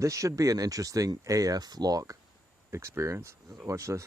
This should be an interesting AF lock experience. Watch this.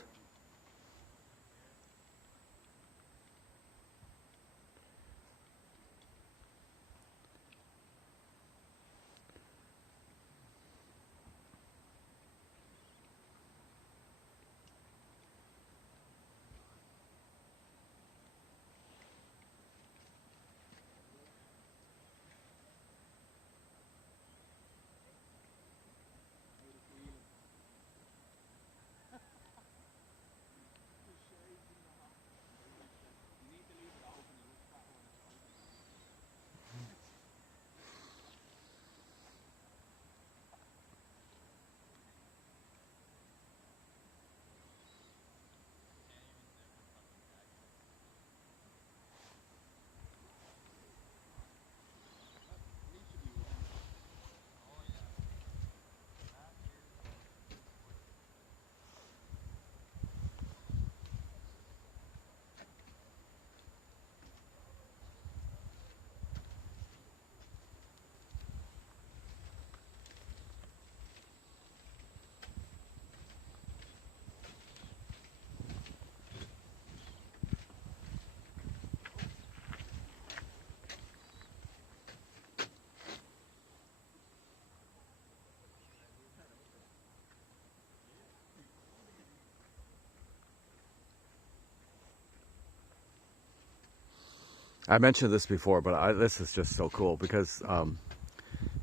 I mentioned this before, but this is just so cool because,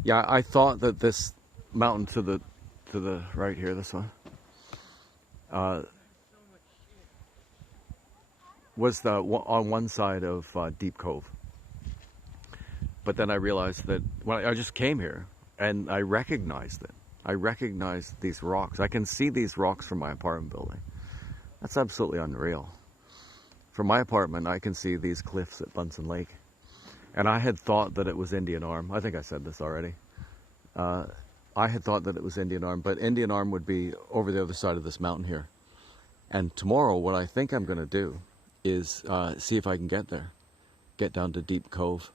yeah, I thought that this mountain to the right here, this one, was on one side of Deep Cove. But then I realized that when I just came here and I recognized it. I recognized these rocks. I can see these rocks from my apartment building. That's absolutely unreal. From my apartment, I can see these cliffs at Bunsen Lake. And I had thought that it was Indian Arm. I think I said this already. I had thought that it was Indian Arm, but Indian Arm would be over the other side of this mountain here. And tomorrow, what I think I'm going to do is see if I can get there. Get down to Deep Cove.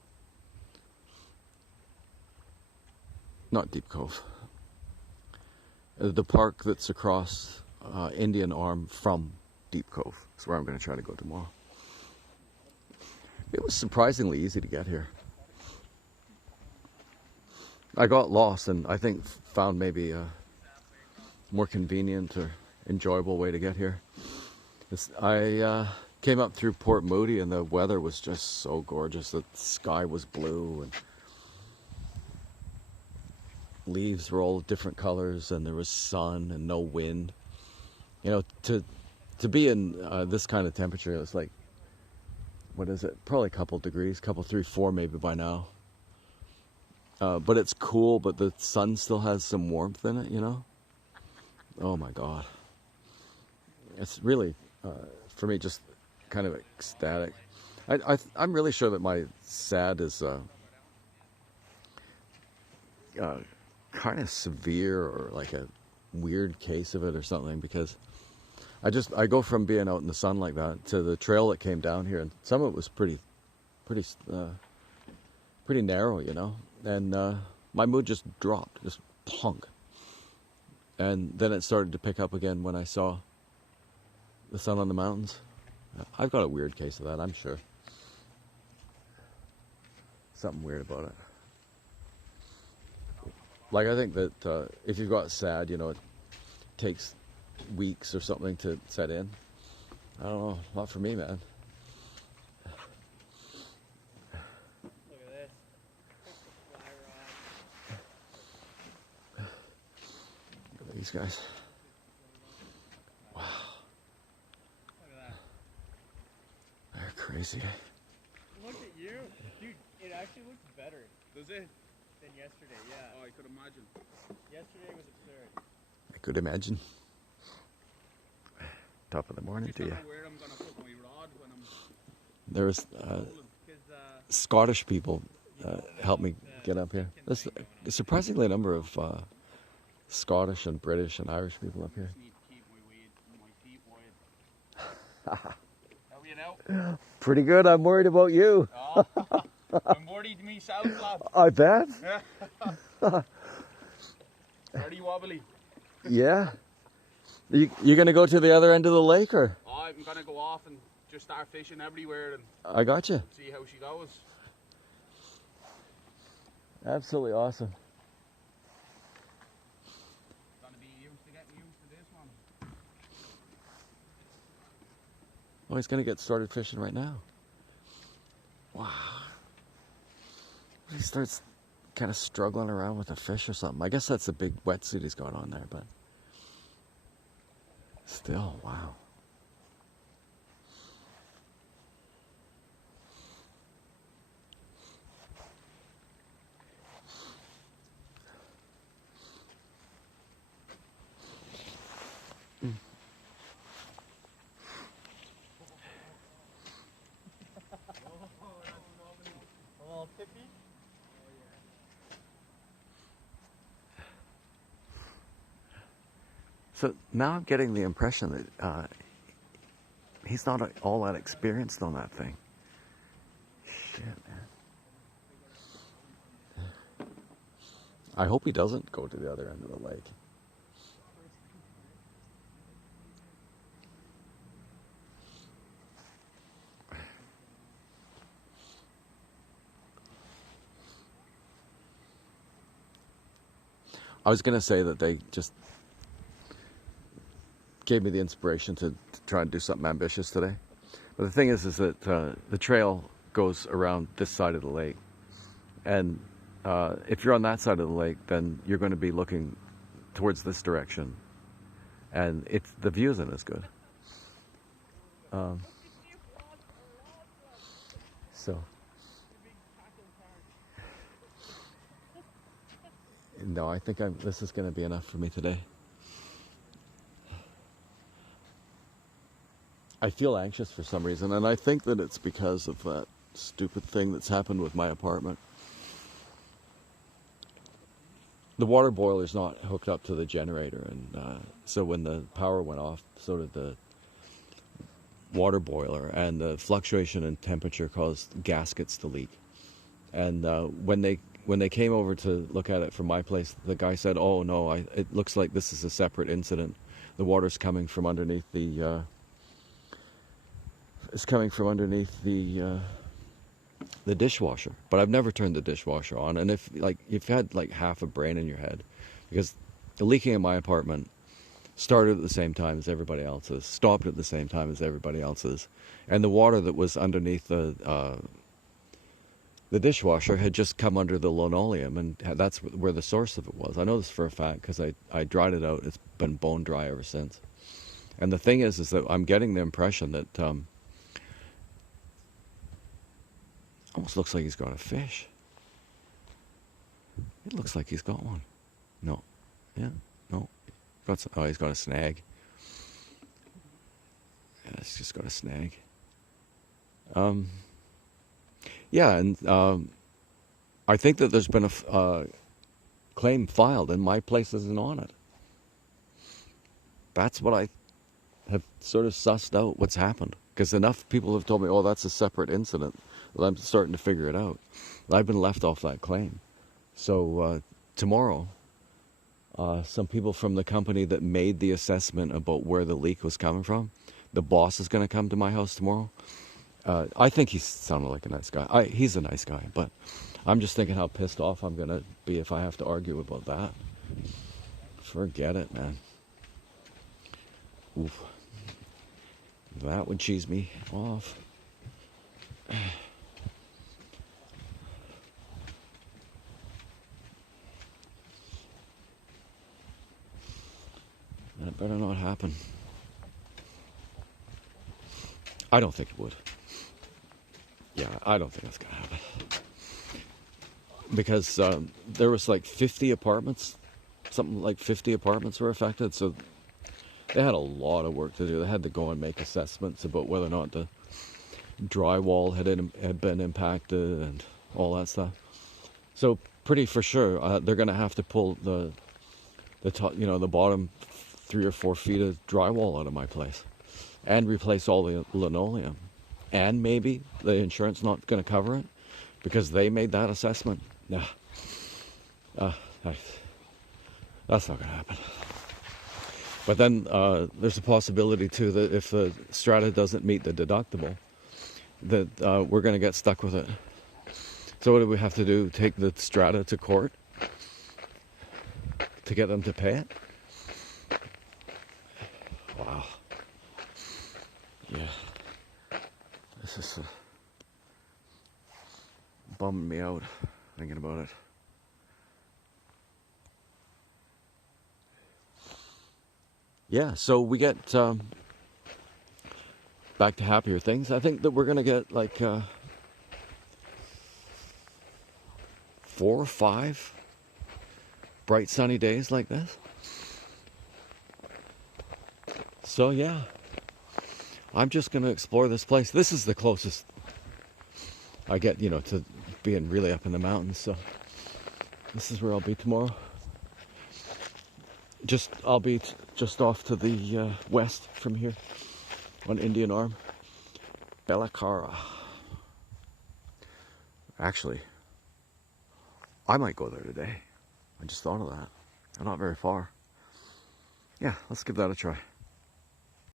Not Deep Cove. The park that's across Indian Arm from Deep Cove. That's where I'm going to try to go tomorrow. It was surprisingly easy to get here. I got lost and I think found maybe a more convenient or enjoyable way to get here. I came up through Port Moody and the weather was just so gorgeous. The sky was blue and leaves were all different colors and there was sun and no wind. You know, to be in this kind of temperature, it's like, what is it? Probably a couple degrees, 3, 4 maybe by now. But it's cool, but the sun still has some warmth in it, you know? Oh my God. It's really, for me, just kind of ecstatic. I'm really sure that my SAD is kind of severe or like a weird case of it or something, because I go from being out in the sun like that to the trail that came down here, and some of it was pretty narrow, you know, and my mood just dropped, just plunk. And then it started to pick up again when I saw the sun on the mountains. I've got a weird case of that, I'm sure. Something weird about it. Like, I think that if you've got SAD, you know, it takes weeks or something to set in. I don't know, not for me, man. Look at this. Fly rod. Look at these guys. Wow. Look at that. They're crazy. Look at you. Dude, it actually looks better Does it? than yesterday, yeah. Oh, I could imagine. Yesterday was absurd. I could imagine. Top of the morning Just to don't you. know where I'm gonna put my rod when I'm There was Because, Scottish people helped me get up here. There's surprisingly a number of Scottish and British and Irish people up here. just need to keep my feet wide. How you know? Pretty good. I'm worried about you. Oh, I'm worried myself, lad. I bet. Very wobbly. Yeah. You gonna go to the other end of the lake, or? I'm gonna go off and just start fishing everywhere and I got you. see how she goes. Absolutely awesome. Gonna be used to getting used to this one. Oh, he's gonna get started fishing right now. Wow. He starts kind of struggling around with a fish or something. I guess that's a big wetsuit he's got on there, but still, wow. Oh, tippy. So now I'm getting the impression that he's not all that experienced on that thing. Shit, man. I hope he doesn't go to the other end of the lake. I was going to say that they just gave me the inspiration to try and do something ambitious today. But the thing is that the trail goes around this side of the lake. And if you're on that side of the lake, then you're going to be looking towards this direction. And the view isn't as good. So, no, I think this is going to be enough for me today. I feel anxious for some reason, and I think that it's because of that stupid thing that's happened with my apartment. The water boiler's not hooked up to the generator, and so when the power went off, so did the water boiler, and the fluctuation in temperature caused gaskets to leak. And when they came over to look at it from my place, the guy said, "Oh no, it looks like this is a separate incident. The water's coming from underneath the the dishwasher." But I've never turned the dishwasher on, and if you've had like half a brain in your head, because the leaking in my apartment started at the same time as everybody else's, stopped at the same time as everybody else's, and the water that was underneath the dishwasher had just come under the linoleum, and that's where the source of it was. I know this for a fact because I dried it out. It's been bone dry ever since. And the thing is that I'm getting the impression that almost looks like he's got a fish. It looks like he's got one. No. Yeah. No. He's got a snag. Yeah, he's just got a snag. Yeah, and I think that there's been a claim filed, and my place isn't on it. That's what I have sort of sussed out what's happened. Because enough people have told me, oh, that's a separate incident, that I'm starting to figure it out. I've been left off that claim. So tomorrow, some people from the company that made the assessment about where the leak was coming from, the boss is going to come to my house tomorrow. I think he sounded like a nice guy. He's a nice guy, but I'm just thinking how pissed off I'm going to be if I have to argue about that. Forget it, man. Oof. That would cheese me off. That better not happen. I don't think it would. Yeah, I don't think that's going to happen. Because there was like 50 apartments, something like 50 apartments were affected, so they had a lot of work to do. They had to go and make assessments about whether or not the drywall had been impacted and all that stuff. So pretty for sure, they're going to have to pull the top, the bottom 3 or 4 feet of drywall out of my place, and replace all the linoleum. And maybe the insurance not going to cover it because they made that assessment. Yeah. That's not going to happen. But then there's a possibility too that if the strata doesn't meet the deductible, that we're going to get stuck with it. So what do we have to do? Take the strata to court to get them to pay it? Wow. Yeah. This is bumming me out thinking about it. Yeah, so we get back to happier things. I think that we're going to get like 4 or 5 bright sunny days like this. So yeah, I'm just going to explore this place. This is the closest I get, you know, to being really up in the mountains. So this is where I'll be tomorrow. I'll be just off to the west from here on Indian Arm. Belacara. Actually, I might go there today. I just thought of that. I'm not very far. Yeah, let's give that a try.